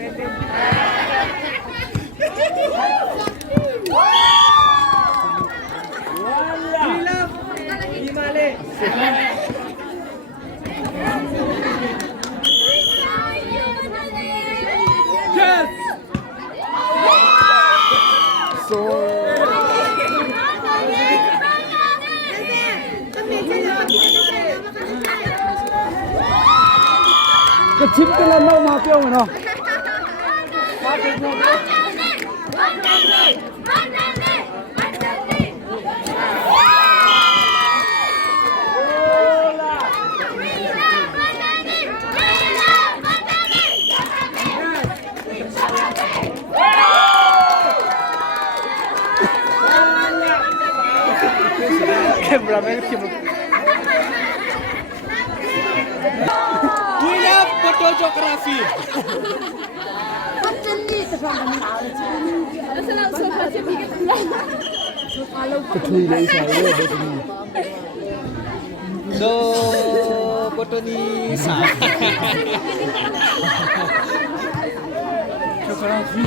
cái chip cái lần đâu mà kêu mà nó cameraman we love photography cái thui đấy sao đấy do foto ni sa photography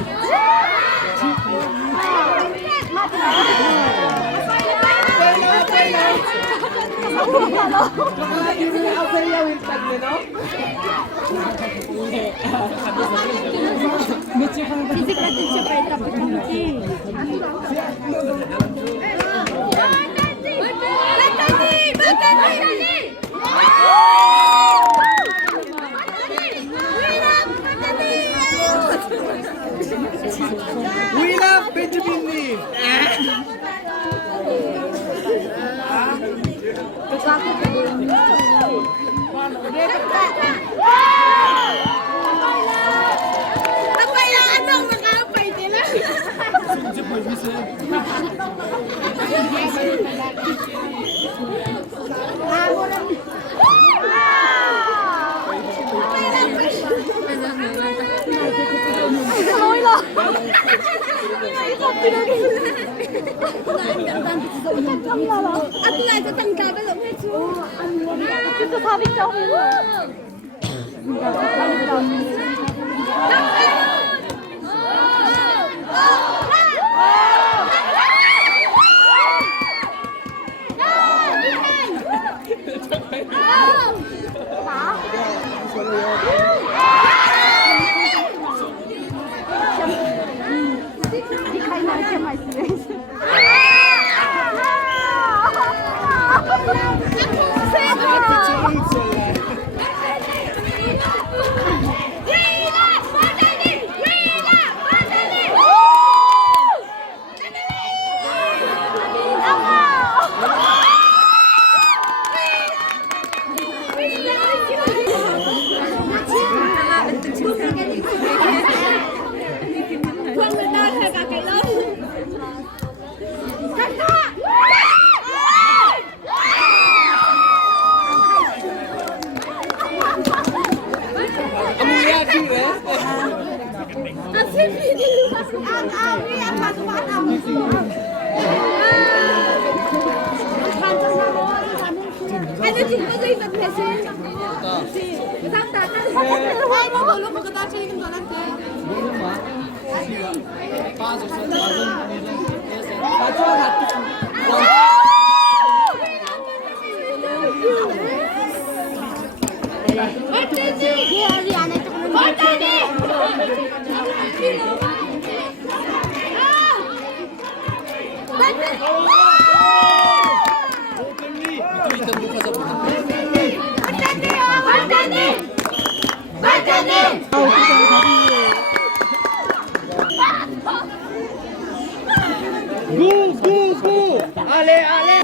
we love Benjamin Lee anh lại cho thằng cả bây giờ nghe chú chúng tôi pha biết đâu Anh nói chuyện có gì mình phải xem. Sì, thằng ta hai mà vừa lúc mà người ta chơi cái đó thế. go ale ale